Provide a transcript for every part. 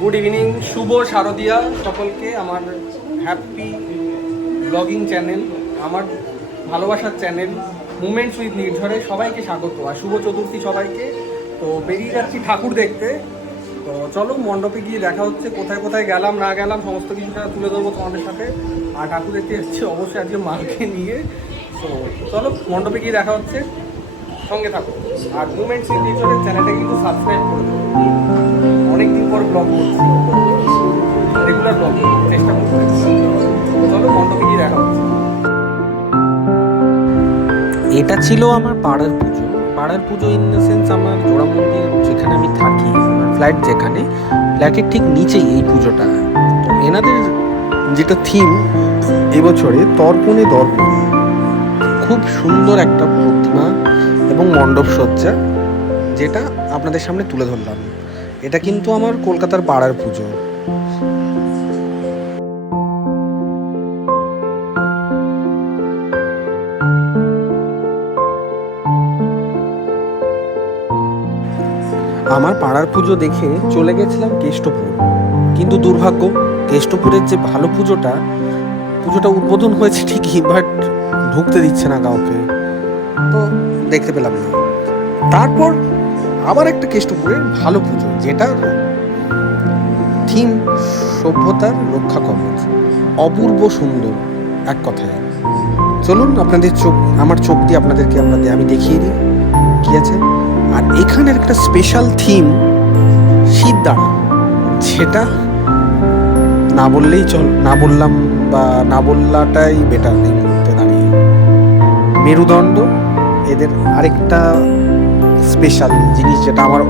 Good evening শুভ শারদিয়া সকলকে আমার happy blogging channel আমার ভালোবাসার চ্যানেল মুমেন্টস উইথ নির্ঝরে সবাইকে স্বাগত আর শুভ চতুর্থী সবাইকে। তো বেরিয়ে যাচ্ছি ঠাকুর দেখতে। তো চলো মণ্ডপে গিয়ে দেখা হচ্ছে, কোথায় কোথায় গেলাম, না গেলাম, সমস্ত কিছুটা তুলে ধরবো তোমাদের সাথে। আর ঠাকুর দেখতে এসেছি অবশ্যই আজকে মাকে নিয়ে। তো চলো মণ্ডপে গিয়ে দেখা হচ্ছে, সঙ্গে থাকো। আর মুমেন্টস উইথ নির্ঝরের চ্যানেলটা কিন্তু সাবস্ক্রাইব করে এটা ছিল আমার পাড়ার পুজো। পাড়ার পুজো ইন দ্য সেন্স আমার জোড়া মন্দির যেখানে আমি থাকি, আমার ফ্ল্যাট যেখানে ফ্ল্যাটের ঠিক নিচেই এই পুজোটা। তো এনাদের যেটা থিম এবছরে তর্পণে দর্পণ। খুব সুন্দর একটা প্রতিমা এবং মণ্ডপ সজ্জা, যেটা আপনাদের সামনে তুলে ধরলাম। এটা কিন্তু আমার কলকাতার পাড়ার পুজো। আমার পাড়ার পুজো দেখে চলে গেছিলাম কেষ্টপুর। কিন্তু দুর্ভাগ্য, কেষ্টপুরের যে ভালো পুজোটা পুজোটা উদ্বোধন হয়েছে ঠিকই বাট ঢুকতে দিচ্ছে না কাউকে। তো দেখতে পেলাম না। তারপর আবার একটা কেষ্টপুরের ভালো পুজো, যেটা থিম সভ্যতার রক্ষা কবচ অপূর্ব সুন্দর, এক কথায়। চলুন আপনাদের চোখ, আমার চোখ দিয়ে আপনাদেরকে আপনাদের আমি দেখিয়ে দিই কি আছে। আর এখানের একটা স্পেশাল থিম শীতদাঁড়া সেটা না বললেই চল, না বললাম বা না বললাটাই বেটার এই মুহূর্তে দাঁড়িয়ে। মেরুদণ্ড, এদের আরেকটা স্পেশাল জিনিস যেটা আমার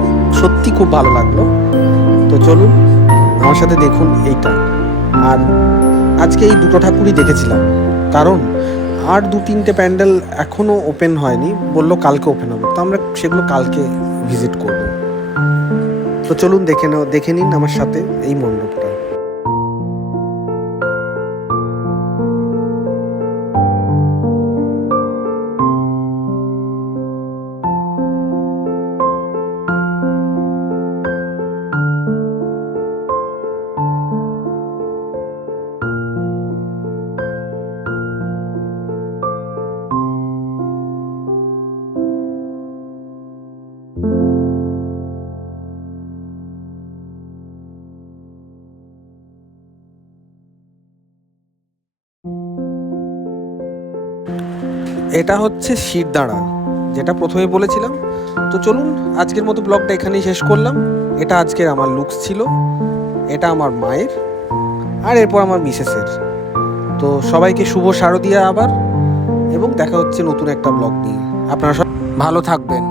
সত্যি খুব ভালো লাগল। তো চলুন, আমার সাথে দেখুন এইটা। আর আজকে এই দুটো ঠাকুরই দেখেছিলাম। কারণ আর দু তিনটে প্যান্ডেল এখনও ওপেন হয়নি, বলল কালকে ওপেন হবে। তো আমরা সেগুলো কালকে ভিজিট করব। তো চলুন দেখে নাও, দেখে নিন আমার সাথে এই মণ্ডপটা। এটা হচ্ছে শিরদাঁড়া, যেটা প্রথমে বলেছিলাম। তো চলুন, আজকের মতো ব্লগটা এখানেই শেষ করলাম। এটা আজকের আমার লুকস ছিল, এটা আমার মায়ের, আর এরপর আমার মিসেসের। তো সবাইকে শুভ শারদিয়া আবার, এবং দেখা হচ্ছে নতুন একটা ব্লগ নিয়ে। আপনারা সব ভালো থাকবেন।